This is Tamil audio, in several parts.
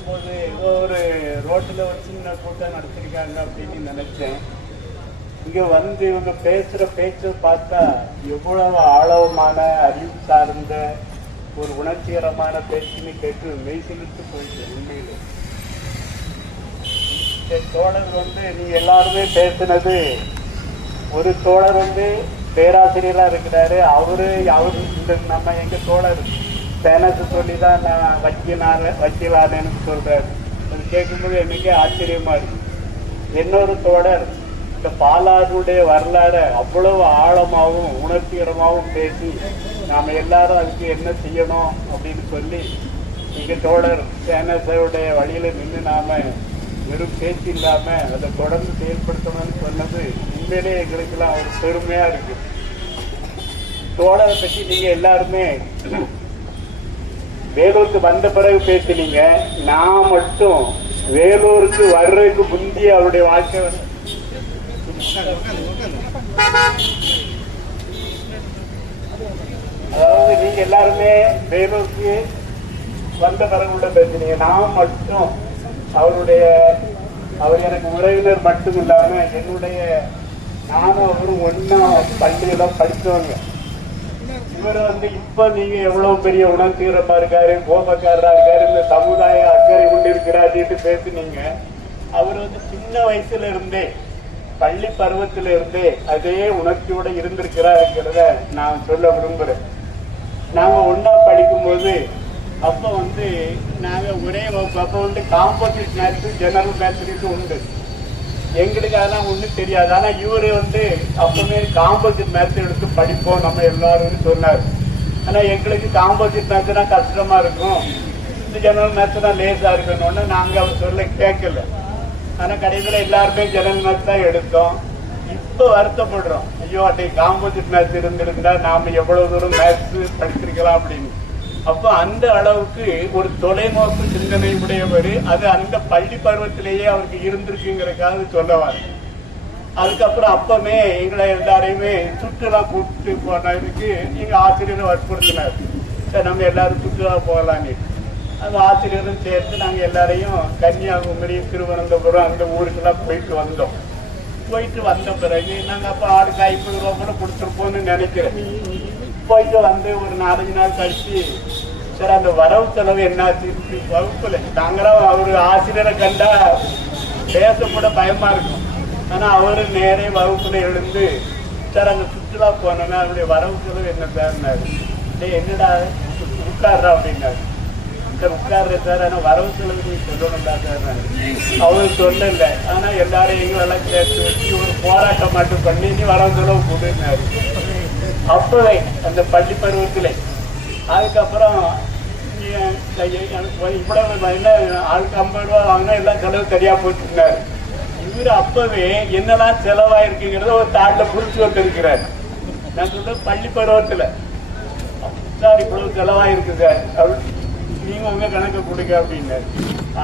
போகும்போது ஏதோ ஒரு ரோட்டில் ஒரு சின்ன கூட்டம் நடத்திருக்காங்க அப்படின்னு நினைச்சேன். இங்கே வந்து இவங்க பேசுகிற பேச்சை பார்த்தா எவ்வளவு ஆழவமான அறிவு சார்ந்த ஒரு உணர்ச்சிகரமான பேச்சுன்னு கேட்டு மெய் போயிட்டு உண்மையில். இந்த தோழர் வந்து நீ எல்லாருமே பேசுனது ஒரு தோழர் வந்து பேராசிரியராக இருக்கிறாரு. அவரு அவரு இந்த நம்ம எங்க தோழர். பேனஸை சொல்லி தான் நான் வக்கீலான வக்கீலானேன்னு சொல்கிறாரு அது கேட்கும்போது எனக்கே ஆச்சரியமாக இருக்கு இன்னொரு தோழர் இந்த பாலாருடைய வரலாறை அவ்வளவு ஆழமாகவும் உணர்ச்சிகரமாகவும் பேசி நாம் எல்லாரும் அதுக்கு என்ன செய்யணும் அப்படின்னு சொல்லி இங்கே தோழர் சேனசருடைய வழியில் நின்று நாம வெறும் பேச்சு இல்லாமல் அதை தொடர்ந்து செயல்படுத்தணும்னு சொன்னது உண்மையிலே எங்களுக்கெல்லாம் ஒரு பெருமையாக இருக்குது தோழரை பற்றி நீங்கள் எல்லாருமே வேலூருக்கு வந்த பிறகு பேசினீங்க. நான் மட்டும் வேலூருக்கு வர்றதுக்கு முந்தைய அவருடைய வாழ்க்கை அதாவது நீங்க எல்லாருமே வேலூருக்கு வந்த பிறகு உள்ள பேசுனீங்க. நான் மட்டும் அவருடைய அவர் எனக்கு உறவினர் மட்டும் இல்லாம என்னுடைய நானும் அவரும் ஒன்னா பள்ளியில படித்தவங்க இவர் வந்து இப்ப நீங்க எவ்வளவு பெரிய உணர்ச்சிகரமா இருக்காரு கோபக்காரரா இருக்காரு இந்த சமுதாய அக்கறை கொண்டு பேசுனீங்க. அவர் வந்து சின்ன வயசுல இருந்தே பள்ளி பருவத்தில இருந்தே அதே உணர்ச்சியோட இருந்திருக்கிறாருங்கிறத நான் சொல்ல விரும்புறேன். நாங்க ஒன்னா படிக்கும்போது அப்ப வந்து நாங்க ஒரே வகுப்பு அப்ப வந்து காம்போசிட் மேத்ஸ் ஜெனரல் மேத்ஸ் உண்டு. எங்களுக்கு அதெல்லாம் ஒன்றும் தெரியாது. ஆனால் இவரு வந்து அப்பவுமே காம்போசிட் மேத்ஸ் எடுத்து படிப்போம் நம்ம எல்லாரும் சொன்னார். ஆனால் எங்களுக்கு காம்போசிட் மேத்ஸ் தான் இருக்கும். இந்த ஜெனரல் மேத்ஸ் தான் லேசா இருக்கணும்னு நாங்கள் அவர் சொல்ல கேட்கல. ஆனால் கடைசியில் எல்லாருமே ஜெனரல் மேத்ஸ் தான் எடுத்தோம். இப்போ வருத்தப்படுறோம். ஐயோ அட்டை காம்போசிட் மேத்ஸ் இருந்திருந்தா நாம் எவ்வளோ தூரம் மேத்ஸ் படிச்சிருக்கலாம் அப்படின்னு. அப்ப அந்த அளவுக்கு ஒரு தொலைநோக்கு சிந்தனை உடையவர் அது அந்த பள்ளி பருவத்திலேயே அவருக்கு இருந்திருக்குங்கிறக்காக சொல்லவார். அதுக்கப்புறம் அப்பமே எங்களை எல்லாரையுமே சுற்றுலா கூப்பிட்டு போனதுக்கு எங்க ஆசிரியரை வற்புறுத்தினார். சரி நம்ம எல்லாரும் சுற்றுலா போகலாங்க அந்த ஆசிரியரும் சேர்த்து நாங்கள் எல்லாரையும் கன்னியாகுமரி திருவனந்தபுரம் அந்த ஊருக்கெல்லாம் போயிட்டு வந்தோம். போயிட்டு வந்த பிறகு நாங்கள் அப்போ ஆளுக்கு ஐம்பது ரூபா கூட கொடுத்துருப்போம்னு நினைக்கிறேன். போயிட்டு வந்து ஒரு நாலஞ்சு நாள் கழிச்சு சார் அந்த வரவு செலவு என்னாச்சு வகுப்புல நாங்களும் அவரு ஆசிரியரை கண்டா பேச கூட பயமா இருக்கும் ஆனா அவரு நேரே வகுப்புல எழுந்து சார் அந்த சுற்றுலா போனோன்னா அவருடைய வரவு செலவு என்ன சார்னாரு என்னடா உட்கார்றா அப்படின்னாரு சார் உட்கார்ற சார் ஆனா வரவு செலவு நீ சொல்லணும்டா சார் அவரு சொல்லல ஆனா எல்லாரும் எங்களெல்லாம் கேட்டு வச்சு ஒரு போராட்டம் மட்டும் பண்ணி நீ வரவு செலவு போடுனாரு அப்பவே அந்த பள்ளி பருவத்திலே அதுக்கப்புறம் இவ்வளவு என்ன ஆளுக்கு ஐம்பது ரூபா வாங்கினா எல்லாம் செலவு சரியா போச்சுன்னாரு இவர் அப்பவே என்னெல்லாம் செலவாயிருக்குங்கிறத ஒரு தாழ்ல குறிச்சு வந்திருக்கிறார். நான் சொல்றேன் பள்ளி பருவத்துல. சார் இவ்வளவு செலவாயிருக்கு சார். அப்படின்னு நீங்க உங்க கணக்கு கொடுங்க அப்படின்னு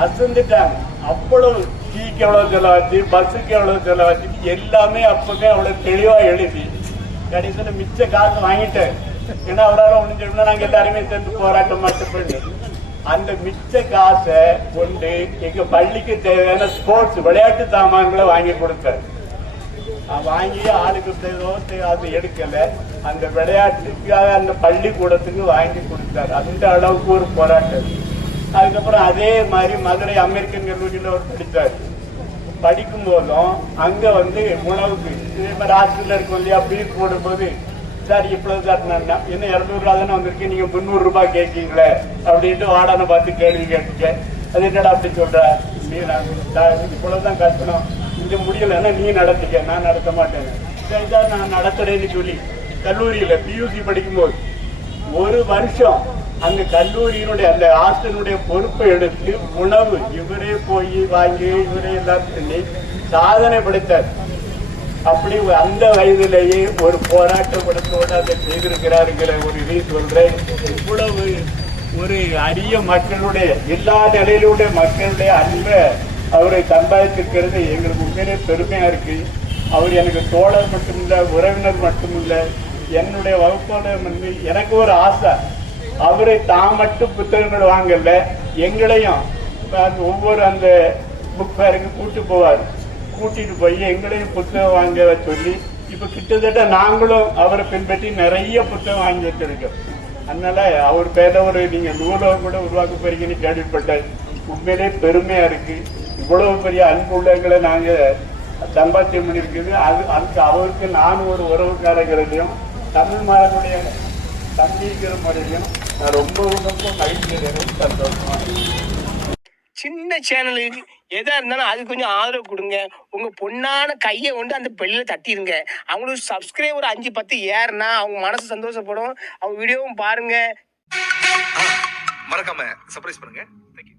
அசந்துட்டாங்க. அவ்வளவு டீக்கு எவ்வளவு செலவாச்சு பஸ்ஸுக்கு எவ்வளவு செலவாச்சு எல்லாமே அப்பவே அவ்வளவு தெளிவா எழுதி கடைசியில் மிச்ச காசு வாங்கிட்டேன் ஏன்னா அவரால் ஒண்ணு சொல்லணும் நாங்க எல்லாருமே சேர்ந்து போராட்டம் மட்டும் பண்ணி அந்த மிச்ச காசை கொண்டு எங்க பள்ளிக்கு தேவையான ஸ்போர்ட்ஸ் விளையாட்டு சாமான்களை வாங்கி கொடுத்தாரு. வாங்கி ஆளுக்கு தேவையோ அது எடுக்கல. அந்த விளையாட்டுக்காக அந்த பள்ளிக்கூடத்துக்கு வாங்கி கொடுத்தாரு. அந்த அளவுக்கு ஒரு போராட்டம். அதுக்கப்புறம் அதே மாதிரி மதுரை அமெரிக்கன் கல்லூரியில் ஒரு படித்தார். படிக்கும் போதும் அங்க வந்து உணவுக்கு இதே மாதிரி ஹாஸ்டல்ல இருக்கும் இல்லையா பீஸ் போடும்போது சார் இவ்வளவு சார் நான் என்ன இருநூறு தானே வந்திருக்கு நீங்க முந்நூறு ரூபாய் கேட்கீங்களே? அப்படின்ட்டு வாடனை பார்த்து கேள்வி கேட்டுக்க அது என்னடா அப்படி சொல்ற? நீ நான் இவ்வளவுதான் கட்டணும். இது முடியலன்னா நீ நடத்திக்க. நான் நடத்த மாட்டேன். சரி சார் நான் நடத்துறேன்னு சொல்லி கல்லூரியில பியூசி படிக்கும்போது ஒரு வருஷம் அந்த கல்லூரியினுடைய அந்த ஹாஸ்டலுடைய பொறுப்பை எடுத்து உணவு இவரே போய் வாங்கி இவரே எல்லாம் பண்ணி சாதனை படைத்தார். அப்படி அந்த வயதிலேயே ஒரு போராட்ட குணத்தோடு அதை செய்திருக்கிறாருங்கிற ஒரு இதை சொல்றேன். இவ்வளவு ஒரு அரிய மக்களுடைய எல்லா நிலையிலுடைய மக்களுடைய அன்பை அவரை சம்பாதித்திருக்கிறது எங்களுக்கு உண்மையிலே பெருமையா இருக்கு. அவர் எனக்கு தோழர் மட்டுமில்லை உறவினர் மட்டுமில்லை என்னுடைய வகுப்பாளர் வந்து எனக்கு ஒரு ஆசை. அவரை தான் மட்டும் புத்தகங்கள் வாங்கல எங்களையும் ஒவ்வொரு அந்த புக் ஃபேருக்கு கூட்டு போவார். கூட்டிட்டு போய் எங்களையும் புத்தகம் வாங்க சொல்லி இப்ப கிட்டத்தட்ட நாங்களும் அவரை பின்பற்றி நிறைய புத்தகம் வாங்கி வச்சிருக்கோம். அதனால அவர் பேர ஒரு நீங்க நூலகம் கூட உருவாக்க போறீங்கன்னு கேள்விப்பட்டேன். உண்மையிலே பெருமையா இருக்கு. இவ்வளவு பெரிய அன்பு உள்ளங்களை நாங்க சம்பாத்தியம் பண்ணியிருக்குது அது அதுக்கு அவருக்கு நானும் ஒரு உறவுக்காரங்கிறதையும் தமிழ் மாதனுடைய தம்பிங்கிற முறையிலையும் நான் ரொம்ப ரொம்ப மகிழ்ச்சி சந்தோஷமா சின்ன சேனலுக்கு எதா இருந்தாலும் அது கொஞ்சம் ஆதரவு கொடுங்க. உங்க பொண்ணான கையை கொண்டு அந்த பெல்லில தட்டிடுங்க அவங்களுக்கு சப்ஸ்கிரைபர் அஞ்சு பத்து ஏறுனா அவங்க மனசு சந்தோஷப்படும். அவங்க வீடியோவும் பாருங்க. மறக்காம சர்ப்ரைஸ் பண்ணுங்க. தேங்க்யூ